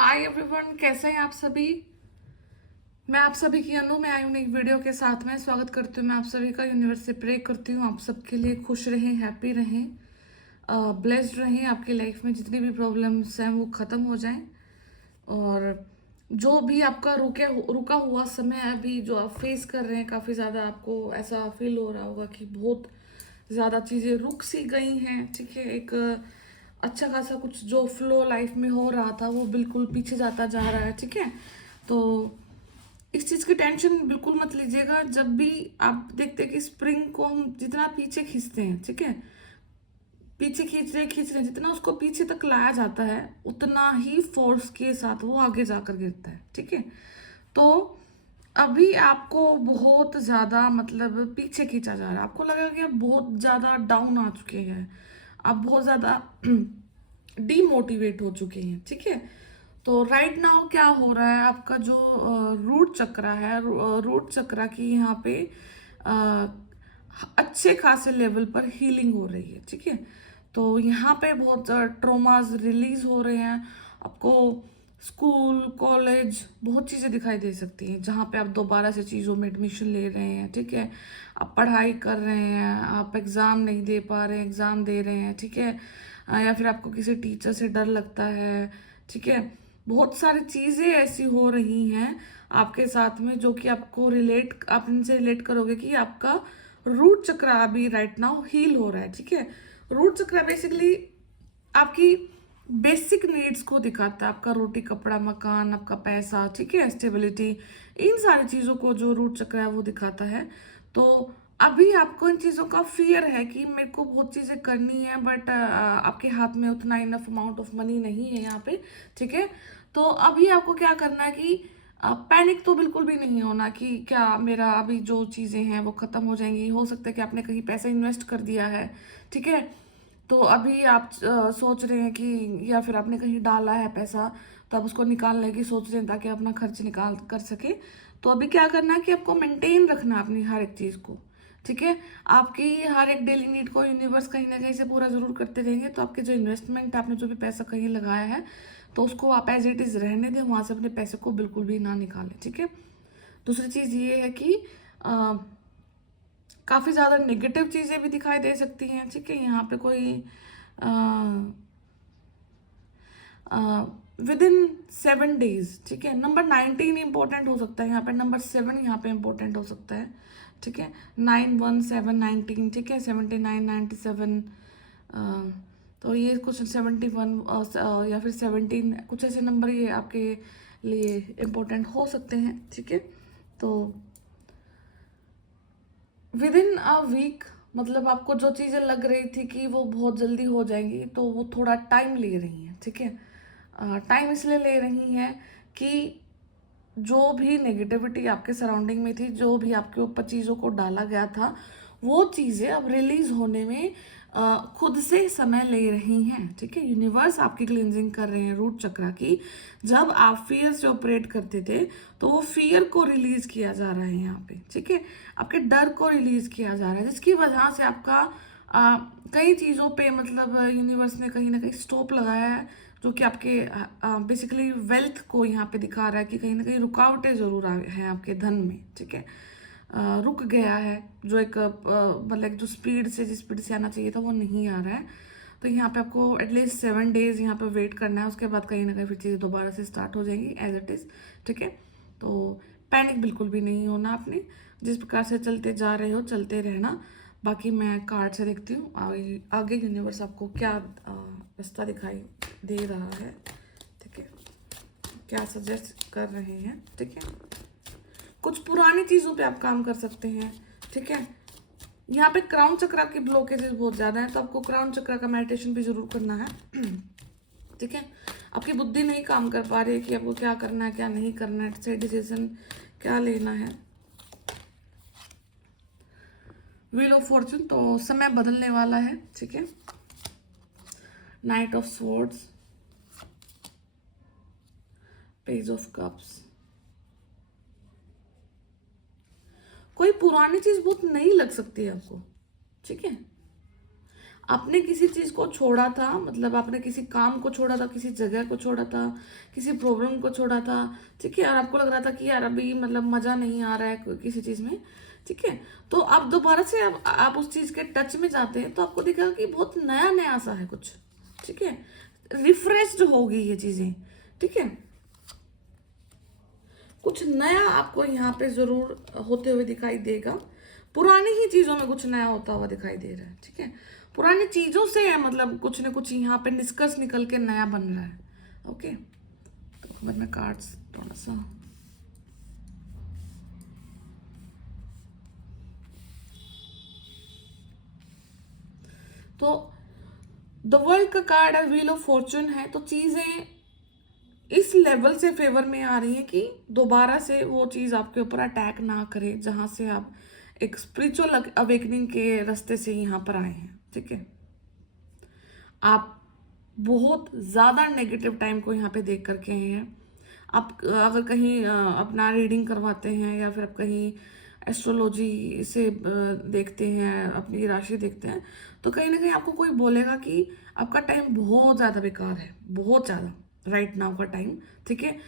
Hi everyone, कैसे हैं आप सभी। मैं आप सभी की अनु में आई हूँ एक वीडियो के साथ में। स्वागत करती हूँ मैं आप सभी का। यूनिवर्स से प्रे करती हूँ आप सबके लिए खुश रहें, हैप्पी रहें, ब्लेस्ड रहें। आपकी लाइफ में जितनी भी प्रॉब्लम्स हैं वो ख़त्म हो जाएं। और जो भी आपका रुका हुआ समय अभी जो आप फेस कर रहे हैं, काफ़ी ज़्यादा आपको ऐसा फील हो रहा होगा कि बहुत ज़्यादा चीज़ें रुक सी गई हैं। ठीक है, एक अच्छा खासा कुछ जो फ्लो लाइफ में हो रहा था वो बिल्कुल पीछे जाता जा रहा है। ठीक है, तो इस चीज़ की टेंशन बिल्कुल मत लीजिएगा। जब भी आप देखते हैं कि स्प्रिंग को हम जितना पीछे खींचते हैं, ठीक है, पीछे खींच रहे जितना उसको पीछे तक लाया जाता है उतना ही फोर्स के साथ वो आगे जाकर गिरता है। ठीक है, तो अभी आपको बहुत ज़्यादा मतलब पीछे खींचा जा रहा है। आपको लगेगा कि आप बहुत ज़्यादा डाउन आ चुके हैं, आप बहुत ज़्यादा डीमोटिवेट हो चुके हैं। ठीक है, तो राइट नाउ क्या हो रहा है, आपका जो रूट चक्र है, रूट चक्र की यहाँ पे अ, अच्छे खासे लेवल पर हीलिंग हो रही है। ठीक है, तो यहाँ पे बहुत ट्रॉमास रिलीज हो रहे हैं। आपको स्कूल कॉलेज बहुत चीज़ें दिखाई दे सकती हैं जहाँ पे आप दोबारा से चीज़ों में एडमिशन ले रहे हैं। ठीक है, आप पढ़ाई कर रहे हैं, आप एग्ज़ाम नहीं दे पा रहे हैं, एग्ज़ाम दे रहे हैं। ठीक है, या फिर आपको किसी टीचर से डर लगता है। ठीक है, बहुत सारी चीज़ें ऐसी हो रही हैं आपके साथ में जो कि आपको आप इनसे रिलेट करोगे कि आपका रूट चक्र अभी राइट नाउ हील हो रहा है। ठीक है, रूट चक्र बेसिकली आपकी बेसिक नीड्स को दिखाता है। आपका रोटी कपड़ा मकान, आपका पैसा, ठीक है, स्टेबिलिटी, इन सारी चीज़ों को जो रूट चक्र है वो दिखाता है। तो अभी आपको इन चीज़ों का फियर है कि मेरे को बहुत चीज़ें करनी है बट आपके हाथ में उतना इनफ अमाउंट ऑफ मनी नहीं है यहाँ पे। ठीक है, तो अभी आपको क्या करना है कि पैनिक तो बिल्कुल भी नहीं होना कि क्या मेरा अभी जो चीज़ें हैं वो ख़त्म हो जाएंगी। हो सकता है कि आपने कहीं पैसा इन्वेस्ट कर दिया है। ठीक है, तो अभी आप सोच रहे हैं कि या फिर आपने कहीं डाला है पैसा तो आप उसको निकालने की सोच रहे हैं ताकि अपना खर्च निकाल कर सके। तो अभी क्या करना है कि आपको मेंटेन रखना है अपनी हर एक चीज़ को। ठीक है, आपकी हर एक डेली नीड को यूनिवर्स कहीं ना कहीं से पूरा जरूर करते रहेंगे। तो आपके जो इन्वेस्टमेंट आपने जो भी पैसा कहीं लगाया है तो उसको आप एज इट इज़ रहने दें, वहाँ से अपने पैसे को बिल्कुल भी ना निकालें। ठीक है, दूसरी चीज़ ये है कि काफ़ी ज़्यादा नेगेटिव चीज़ें भी दिखाई दे सकती हैं। ठीक है, यहाँ पे कोई विद इन 7 डेज, ठीक है, नंबर 19 इंपॉर्टेंट हो सकता है यहाँ पे, नंबर 7 यहाँ पे इंपॉर्टेंट हो सकता है। ठीक है, 9 1 7 19, ठीक है, 79 97, तो ये कुछ 71 या फिर 17 कुछ ऐसे नंबर ये आपके लिए इम्पोर्टेंट हो सकते हैं। ठीक है, तो विद इन अ वीक मतलब आपको जो चीज़ें लग रही थी कि वो बहुत जल्दी हो जाएंगी तो वो थोड़ा टाइम ले रही हैं। ठीक है, टाइम इसलिए ले रही हैं कि जो भी नेगेटिविटी आपके सराउंडिंग में थी, जो भी आपके ऊपर चीज़ों को डाला गया था, वो चीज़ें अब रिलीज होने में खुद से समय ले रही हैं। ठीक है, यूनिवर्स आपकी क्लिनजिंग कर रहे हैं रूट चक्र की। जब आप फियर से ऑपरेट करते थे तो वो फियर को रिलीज किया जा रहा है यहाँ पे। ठीक है, आपके डर को रिलीज किया जा रहा है जिसकी वजह से आपका कई चीज़ों पे मतलब यूनिवर्स ने कहीं ना कहीं स्टॉप लगाया है जो कि आपके बेसिकली वेल्थ को यहाँ पे दिखा रहा है कि कहीं ना कहीं रुकावटें जरूर हैं आपके धन में। ठीक है, रुक गया है जो एक मतलब जो स्पीड से जिस स्पीड से आना चाहिए था वो नहीं आ रहा है। तो यहाँ पे आपको एटलीस्ट 7 डेज यहाँ पे वेट करना है, उसके बाद कहीं ना कहीं फिर चीज़ें दोबारा से स्टार्ट हो जाएंगी एज इट इज़। ठीक है, तो पैनिक बिल्कुल भी नहीं होना आपने, जिस प्रकार से चलते जा रहे हो चलते रहना। बाकी मैं कार्ड से देखती हूँ आगे आगे यूनिवर्स आपको क्या रास्ता दिखाई दे रहा है। ठीक है, क्या सजेस्ट कर रहे हैं। ठीक है, कुछ पुरानी चीज़ों पे आप काम कर सकते हैं। ठीक है, यहाँ पे क्राउन चक्र की ब्लॉकेजेस बहुत ज़्यादा है तो आपको क्राउन चक्र का मेडिटेशन भी ज़रूर करना है। ठीक है, आपकी बुद्धि नहीं काम कर पा रही है कि आपको क्या करना है क्या नहीं करना है, सही डिसीजन क्या लेना है। व्हील ऑफ फॉर्चून, तो समय बदलने वाला है। ठीक है, night of swords, page of cups, कोई पुरानी चीज बहुत नई लग सकती है आपको। ठीक है, आपने किसी चीज को छोड़ा था, मतलब आपने किसी काम को छोड़ा था, किसी जगह को छोड़ा था, किसी प्रॉब्लम को छोड़ा था, ठीक है, और आपको लग रहा था कि यार अभी मतलब मजा नहीं आ रहा है किसी चीज में, ठीक है, तो आप दोबारा से आप उस चीज के टच में जाते हैं तो आपको दिखेगा कि बहुत नया नया सा है कुछ, ठीक है, रिफ्रेश्ड होगी ये चीजें, ठीक है, कुछ नया आपको यहाँ पे जरूर होते हुए दिखाई देगा। पुरानी ही चीजों में कुछ नया होता हुआ दिखाई दे रहा है, ठीक है, पुरानी चीजों से है, मतलब कुछ ना कुछ यहाँ पे निष्कर्ष निकल के नया बन रहा है। ओके, तो मैं कार्ड्स थोड़ा सा, तो द वर्ल्ड का कार्ड है, व्हील ऑफ फॉर्चून है, तो चीजें इस लेवल से फेवर में आ रही है कि दोबारा से वो चीज आपके ऊपर अटैक ना करे, जहां से आप एक स्पिरिचुअल अवेकनिंग के रास्ते से यहाँ पर आए हैं, ठीक है। आप बहुत ज़्यादा नेगेटिव टाइम को यहाँ पे देख करके आए हैं। आप अगर कहीं अपना रीडिंग करवाते हैं या फिर आप कहीं एस्ट्रोलॉजी से देखते हैं, अपनी राशि देखते हैं, तो कहीं ना कहीं आपको कोई बोलेगा कि आपका टाइम बहुत ज़्यादा बेकार है, बहुत ज़्यादा राइट नाउ का टाइम, ठीक है।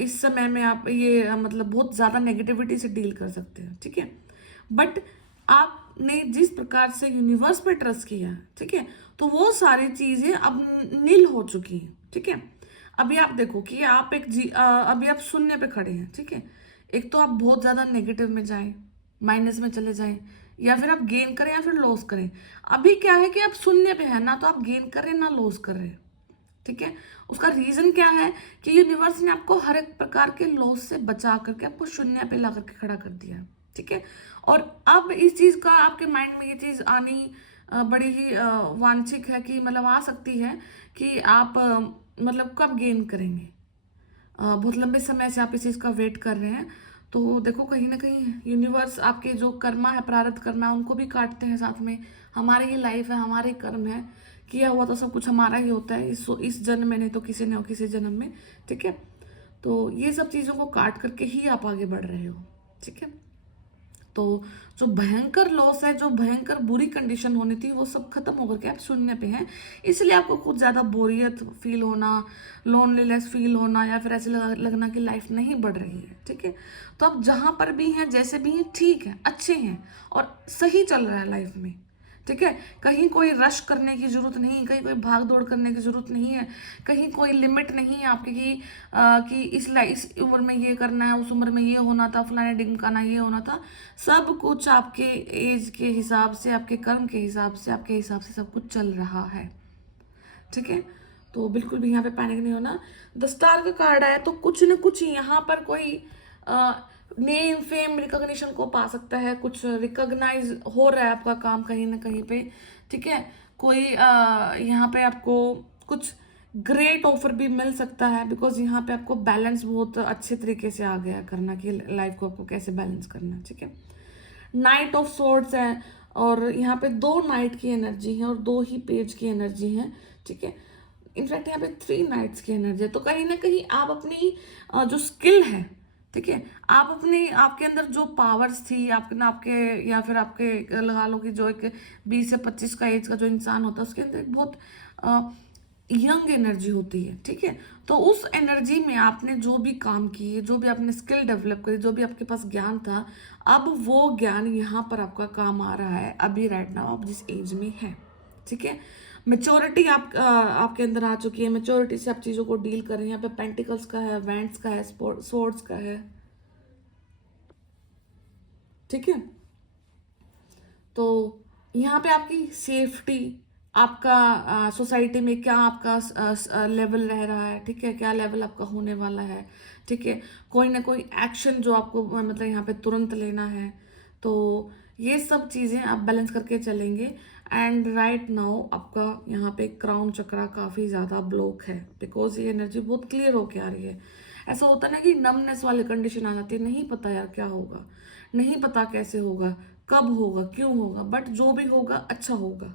इस समय में आप ये मतलब बहुत ज़्यादा नेगेटिविटी से डील कर सकते हैं, ठीक है। बट आपने जिस प्रकार से यूनिवर्स पे ट्रस्ट किया, ठीक है, तो वो सारी चीजें अब नील हो चुकी हैं, ठीक है। अभी आप देखो कि आप अभी आप शून्य पे खड़े हैं, ठीक है। एक तो आप बहुत ज्यादा नेगेटिव में जाएं, माइनस में चले जाएं, या फिर आप गेन करें या फिर लॉस करें। अभी क्या है कि आप शून्य पे है, ना तो आप गेन कर रहे हैं ना लॉस कर रहे हैं, ठीक है। उसका रीजन क्या है कि यूनिवर्स ने आपको हर एक प्रकार के लॉस से बचा करके आपको शून्य पे ला करके खड़ा कर दिया, ठीक है। और अब इस चीज का आपके माइंड में ये चीज आनी बड़ी ही वांछिक है कि मतलब आ सकती है कि आप मतलब कब गेन करेंगे। बहुत लंबे समय से आप इस चीज का वेट कर रहे हैं, तो देखो कहीं ना कहीं यूनिवर्स आपके जो कर्मा है, प्रारब्ध कर्मा है, उनको भी काटते हैं साथ में। हमारी ही लाइफ है, हमारे ही कर्म है, किया हुआ तो सब कुछ हमारा ही होता है, इस जन्म में नहीं तो किसी ने हो किसी जन्म में, ठीक है। तो ये सब चीजों को काट करके ही आप आगे बढ़ रहे हो, ठीक है। तो जो भयंकर लॉस है, जो भयंकर बुरी कंडीशन होनी थी, वो सब खत्म होकर के आप शून्य पे हैं। इसलिए आपको कुछ ज्यादा बोरियत फील होना, लोनलीनेस फील होना, या फिर ऐसे लगना कि लाइफ नहीं बढ़ रही है, ठीक है। तो आप जहां पर भी हैं, जैसे भी हैं, ठीक है, अच्छे हैं और सही चल रहा है लाइफ में, ठीक है। कहीं कोई रश करने की जरूरत नहीं, कहीं कोई भाग दौड़ करने की जरूरत नहीं है, कहीं कोई लिमिट नहीं है आपकी कि इस उम्र में ये करना है, उस उम्र में ये होना था, फलाने ढिमकाना ये होना था। सब कुछ आपके एज के हिसाब से, आपके कर्म के हिसाब से, आपके हिसाब से सब कुछ चल रहा है, ठीक है। तो बिल्कुल भी यहाँ पे पैनिक नहीं होना। द स्टार का कार्ड आया तो कुछ न कुछ यहाँ पर कोई नेम फेम रिकॉग्निशन को पा सकता है, कुछ रिकॉग्नाइज हो रहा है आपका काम कहीं ना कहीं पे, ठीक है। कोई यहाँ पे आपको कुछ ग्रेट ऑफर भी मिल सकता है, बिकॉज यहाँ पे आपको बैलेंस बहुत अच्छे तरीके से आ गया है करना कि लाइफ को आपको कैसे बैलेंस करना है, ठीक है। नाइट ऑफ सोर्ड्स है, और यहाँ पे 2 नाइट की एनर्जी है और 2 ही पेज की एनर्जी है, ठीक है। इनफैक्ट यहाँ पे 3 नाइट्स की एनर्जी है। तो कहीं ना कहीं आप अपनी जो स्किल है, ठीक है, आप अपनी आपके अंदर जो पावर्स थी आपके ना, आपके या फिर आपके लगा लो कि जो एक 20 से 25 का एज का जो इंसान होता है, उसके अंदर एक बहुत यंग एनर्जी होती है, ठीक है। तो उस एनर्जी में आपने जो भी काम किए, जो भी आपने स्किल डेवलप करी, जो भी आपके पास ज्ञान था, अब वो ज्ञान यहाँ पर आपका काम आ रहा है अभी राइट नाउ आप जिस एज में हैं, ठीक है। मेच्योरिटी आपके अंदर आ चुकी है, मेच्योरिटी से आप चीजों को डील कर रहे हैं। यहाँ पे पेंटिकल्स का है, वैंड्स का है, स्वॉर्ड्स का है, ठीक है। तो यहाँ पे आपकी सेफ्टी, आपका सोसाइटी में क्या आपका लेवल रह रहा है, ठीक है, क्या लेवल आपका होने वाला है, ठीक है। कोई ना कोई एक्शन जो आपको मतलब यहाँ पे तुरंत लेना है, तो ये सब चीज़ें आप बैलेंस करके चलेंगे। एंड राइट नाउ आपका यहाँ पे क्राउन चक्रा काफ़ी ज़्यादा ब्लॉक है, बिकॉज ये एनर्जी बहुत क्लियर होके आ रही है। ऐसा होता है ना कि नमनेस वाली कंडीशन आ जाती है, नहीं पता यार क्या होगा, नहीं पता कैसे होगा, कब होगा, क्यों होगा, बट जो भी होगा अच्छा होगा,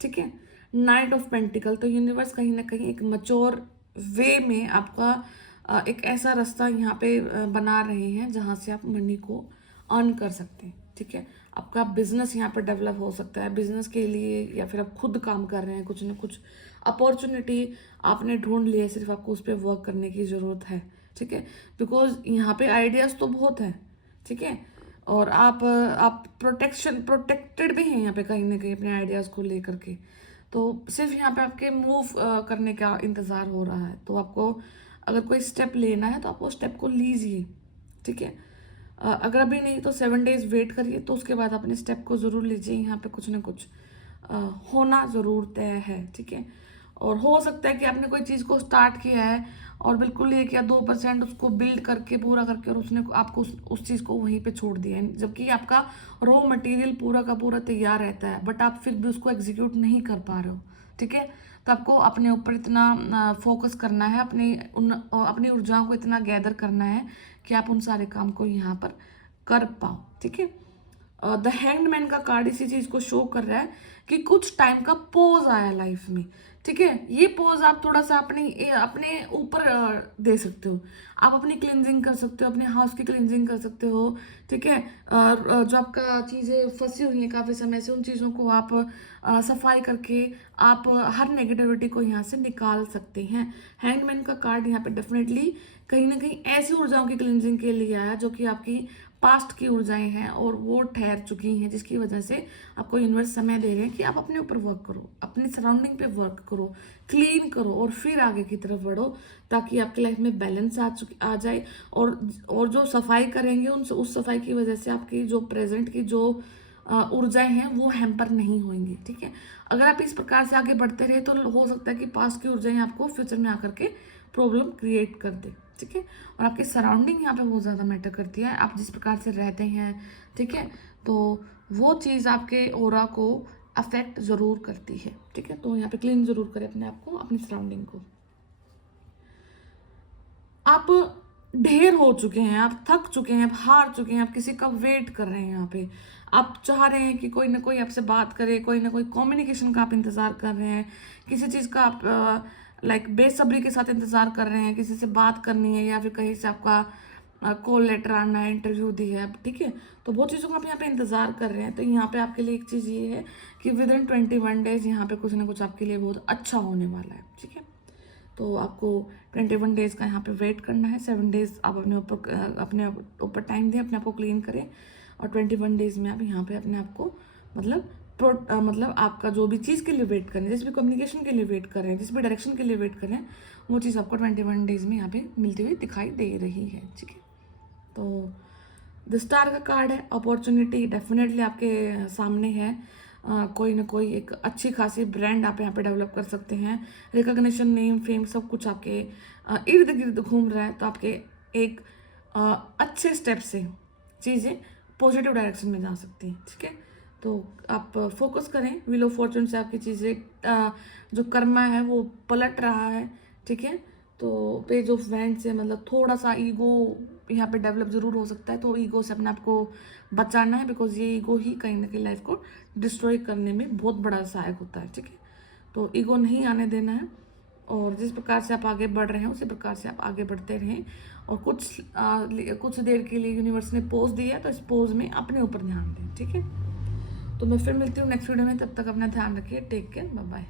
ठीक है। नाइट ऑफ पेंटिकल, तो यूनिवर्स कहीं ना कहीं एक मच्योर वे में आपका एक ऐसा रास्ता यहाँ पे बना रहे हैं जहाँ से आप मनी को अर्न कर सकते हैं, ठीक है। आपका बिजनेस यहाँ पर डेवलप हो सकता है, बिजनेस के लिए, या फिर आप खुद काम कर रहे हैं, कुछ ना कुछ अपॉर्चुनिटी आपने ढूंढ ली है, सिर्फ आपको उस पर वर्क करने की ज़रूरत है, ठीक है। बिकॉज यहाँ पे आइडियाज़ तो बहुत है, ठीक है। और आप प्रोटेक्टेड भी हैं यहाँ पे कहीं ना कहीं अपने आइडियाज़ को लेकर के। तो सिर्फ यहाँ पे आपके मूव करने का इंतज़ार हो रहा है। तो आपको अगर कोई स्टेप लेना है तो आप वो स्टेप को लीजिए, ठीक है। अगर अभी नहीं तो 7 डेज वेट करिए, तो उसके बाद अपने स्टेप को ज़रूर लीजिए। यहाँ पे कुछ ना कुछ होना ज़रूर तय है, ठीक है। और हो सकता है कि आपने कोई चीज़ को स्टार्ट किया है और बिल्कुल 1 या 2% उसको बिल्ड करके पूरा करके, और उसने आपको उस चीज़ को वहीं पे छोड़ दिया है, जबकि आपका रॉ मटेरियल पूरा का पूरा तैयार रहता है, बट आप फिर भी उसको एग्जीक्यूट नहीं कर पा रहे हो, ठीक है। तो आपको अपने ऊपर इतना फोकस करना है, अपनी ऊर्जाओं को इतना गैदर करना है कि आप उन सारे काम को यहाँ पर कर पाओ, ठीक है। द हैंग्ड का कार्ड इसी चीज को शो कर रहा है कि कुछ टाइम का पॉज आया लाइफ में, ठीक है। ये पॉज आप थोड़ा सा अपने ऊपर दे सकते हो। आप अपनी क्लिनजिंग कर सकते हो, अपने हाउस की क्लिनजिंग कर सकते हो, ठीक है। जो आपका चीज़ें फंसी हुई हैं काफ़ी समय से, उन चीज़ों को आप सफाई करके आप हर नेगेटिविटी को यहाँ से निकाल सकते हैं। हैंगमैन का कार्ड यहाँ पे डेफिनेटली कहीं ना कहीं ऐसी ऊर्जाओं की क्लिनजिंग के लिए आया जो कि आपकी पास्ट की ऊर्जाएं हैं और वो ठहर चुकी हैं, जिसकी वजह से आपको यूनिवर्स समय दे रहे हैं कि आप अपने ऊपर वर्क करो, अपनी सराउंडिंग पे वर्क करो, क्लीन करो और फिर आगे की तरफ बढ़ो, ताकि आपकी लाइफ में बैलेंस आ जाए। और जो सफाई करेंगे उस सफाई की वजह से आपकी जो प्रेजेंट की जो ऊर्जाएं हैं वो हैम्पर नहीं होंगी, ठीक है। अगर आप इस प्रकार से आगे बढ़ते रहे तो हो सकता है कि पास्ट की ऊर्जाएं आपको फ्यूचर में आकर के प्रॉब्लम क्रिएट कर दे, ठीक है। और आपकी सराउंडिंग यहाँ पे बहुत ज़्यादा मैटर करती है, आप जिस प्रकार से रहते हैं, ठीक है। तो वो चीज़ आपके ऑरा को अफेक्ट ज़रूर करती है, ठीक है। तो यहाँ पे क्लीन ज़रूर करें अपने आप को, अपनी सराउंडिंग को। आप ढेर हो चुके हैं, आप थक चुके हैं, आप हार चुके हैं, आप किसी का वेट कर रहे हैं। यहाँ पे आप चाह रहे हैं कि कोई ना कोई आपसे बात करे, कोई ना कोई कम्युनिकेशन का आप इंतज़ार कर रहे हैं, किसी चीज़ का आप लाइक बेसब्री के साथ इंतज़ार कर रहे हैं, किसी से बात करनी है या फिर कहीं से आपका कॉल लेटर आना है, इंटरव्यू दी है, ठीक है। तो बहुत चीज़ों का आप यहाँ पे इंतज़ार कर रहे हैं। तो यहाँ पे आपके लिए एक चीज़ ये है कि विदिन 21 डेज यहाँ पे कुछ ना कुछ आपके लिए बहुत अच्छा होने वाला है, ठीक है। तो आपको 21 डेज का यहाँ पे वेट करना है। 7 डेज आप अपने ऊपर टाइम दें, अपने आप को क्लीन करें, और 21 डेज में आप यहाँ पे अपने आप को मतलब आपका जो भी चीज़ के लिए वेट करें, जिस भी कम्युनिकेशन के लिए वेट कर रहे हैं, जिस भी डायरेक्शन के लिए वेट करें, वो चीज़ आपको 21 डेज में यहाँ पे मिलती हुई दिखाई दे रही है, ठीक है। तो द स्टार का कार्ड है, अपॉर्चुनिटी डेफिनेटली आपके सामने है। कोई ना कोई एक अच्छी खासी ब्रांड आप यहाँ पे डेवलप कर सकते हैं, रिकॉग्निशन, नेम, फेम सब कुछ आपके इर्द गिर्द घूम रहा है। तो आपके एक अच्छे स्टेप से चीज़ें पॉजिटिव डायरेक्शन में जा सकती हैं, ठीक है। तो आप फोकस करें, व्हील ऑफ फॉर्चून से आपकी चीज़ें जो कर्मा है वो पलट रहा है, ठीक है। तो पेज ऑफ वैंड से मतलब थोड़ा सा ईगो यहाँ पे डेवलप जरूर हो सकता है, तो ईगो से अपने आप को बचाना है, बिकॉज ये ईगो ही कहीं ना कहीं लाइफ को डिस्ट्रॉय करने में बहुत बड़ा सहायक होता है, ठीक है। तो ईगो नहीं आने देना है, और जिस प्रकार से आप आगे बढ़ रहे हैं उसी प्रकार से आप आगे बढ़ते रहें। और कुछ देर के लिए यूनिवर्स ने पोज दिया, तो इस पोज में अपने ऊपर ध्यान दें, ठीक है। तो मैं फिर मिलती हूँ नेक्स्ट वीडियो में, तब तक अपना ध्यान रखिए, टेक केयर, बाय बाय।